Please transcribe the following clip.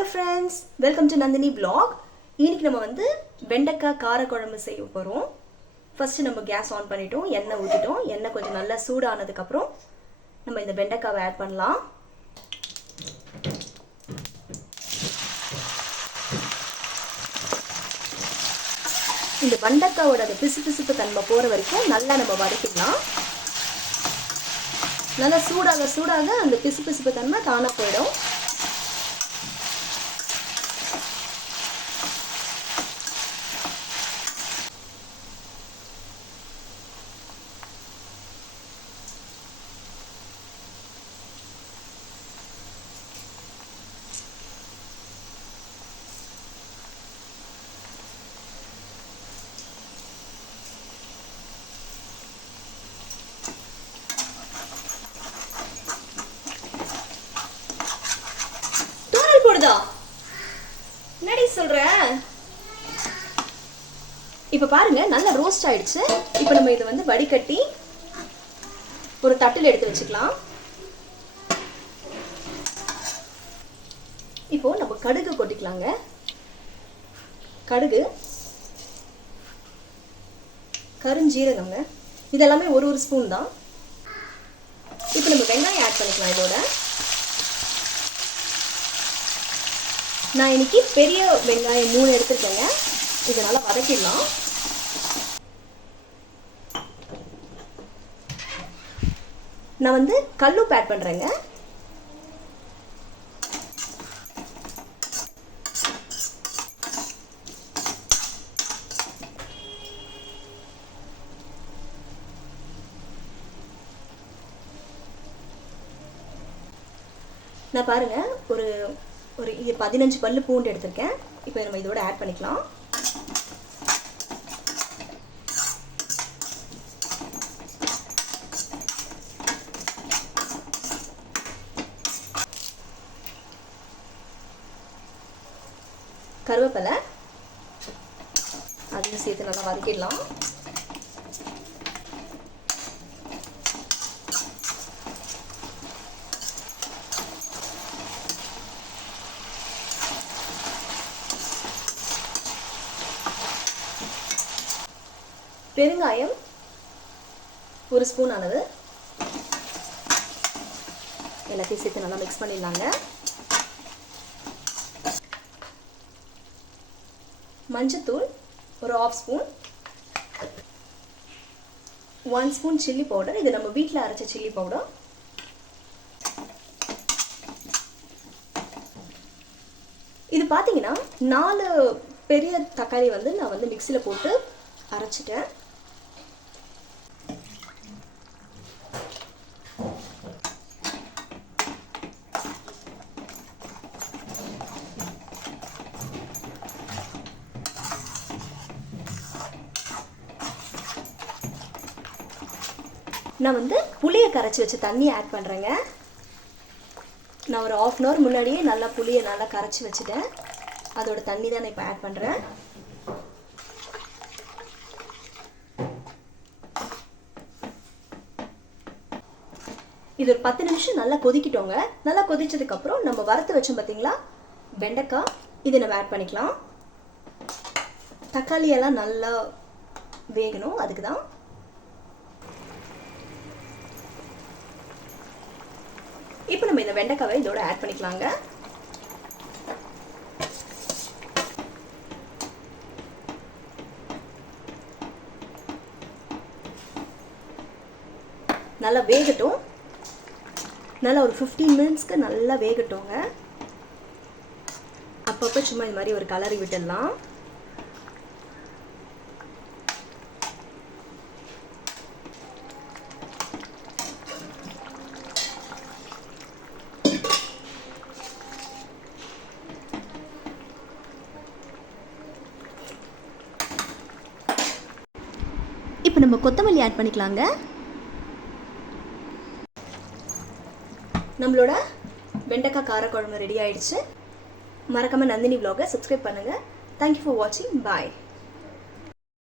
Hello friends, welcome to Nandini vlog. இன்னைக்கு நம்ம வந்து வெண்டைக்காய் கார குழம்பு செய்ய போறோம். ஃபர்ஸ்ட் நம்ம கேஸ் ஆன் பண்ணிட்டோம், எண்ணெய் ஊத்திட்டோம். எண்ணெய் கொஞ்சம் நல்லா சூடானதுக்கு அப்புறம் நம்ம இந்த வெண்டைக்காவை ஆட் பண்ணலாம். இந்த வெண்டைக்காயோட அந்த பிசுபிசுப்பு தன்மை போற வரைக்கும் நல்லா நம்ம வதக்கிடலாம். நல்லா சூடாக அந்த பிசுபிசுப்பு தன்மை தானா போயிடும். என்னடி சொல்ற? இப்ப பாருங்க நல்லா ரோஸ்ட் ஆயிடுச்சு. இப்ப நம்ம இதை வந்து வடிகட்டி ஒரு தட்டில் எடுத்து வச்சுக்கலாம். இப்போ நம்ம கடுகு கொட்டிக்கலாங்க. கடுகு, கருஞ்சீரகங்க, இதெல்லாமே ஒரு ஸ்பூன் தான். இப்போ நம்ம வெங்காயம் ஆட் பண்ணிக்கலாம். இதோட நான் இன்னைக்கு பெரிய வெங்காயம் 3 எடுத்துருக்கேங்க. இதை நல்லா வதக்கிடலாம். நான் வந்து கல்லுப்பு ஆட் பண்றேங்க. நான் பாருங்க ஒரு 15 பல்லு பூண்டு எடுத்திருக்கேன். இப்போ நம்ம இதோட ஆட் பண்ணிக்கலாம். கருவேப்பிலை அதையும் சேர்த்து நல்லா வதக்கிடலாம். பெருங்காயம் 1 ஸ்பூன் அளவு எல்லாத்தையும் சேர்த்து நல்லா மிக்ஸ் பண்ணிடலாங்க. மஞ்சத்தூள் ஒரு 1/2 ஸ்பூன், 1 ஸ்பூன் சில்லி பவுடர். இது நம்ம வீட்டில் அரைச்ச சில்லி பவுடர். இது பார்த்தீங்கன்னா 4 பெரிய தக்காளி வந்து நான் வந்து மிக்சியில் போட்டு அரைச்சிட்டேன். நான் வந்து புளியை கரைச்சி வச்சு தண்ணியை ஆட் பண்ணுறேங்க. நான் ஒரு 1/2 hour முன்னாடியே நல்லா புளியை நல்லா கரைச்சி வச்சுட்டேன். அதோட தண்ணி தான் நான் இப்போ ஆட் பண்ணுறேன். இது ஒரு 10 நிமிஷம் நல்லா கொதிக்கிட்டோங்க. நல்லா கொதிச்சதுக்கப்புறம் நம்ம வறுத்து வச்சோம் பார்த்தீங்களா வெண்டைக்காய், இதை நம்ம ஆட் பண்ணிக்கலாம். தக்காளி எல்லாம் நல்லா வேகணும், அதுக்கு தான். இப்போ நம்ம இந்த வெண்டைக்காவை இதோட ஆட் பண்ணிக்கலாங்க. நல்லா வேகட்டும். நல்லா ஒரு 15 மினிட்ஸ்க்கு நல்லா வேகட்டுங்க. அப்பப்போ சும்மா இந்த மாதிரி ஒரு கலரி விட்டுடலாம். இப்போ நம்ம கொத்தமல்லி ஆட் பண்ணிக்கலாங்க. நம்மளோட வெண்டைக்காய் காரக்குழம்பு ரெடி ஆயிடுச்சு. மறக்காம நந்தினி vlog-ஐ சப்ஸ்கிரைப் பண்ணுங்க. Thank you for watching. Bye.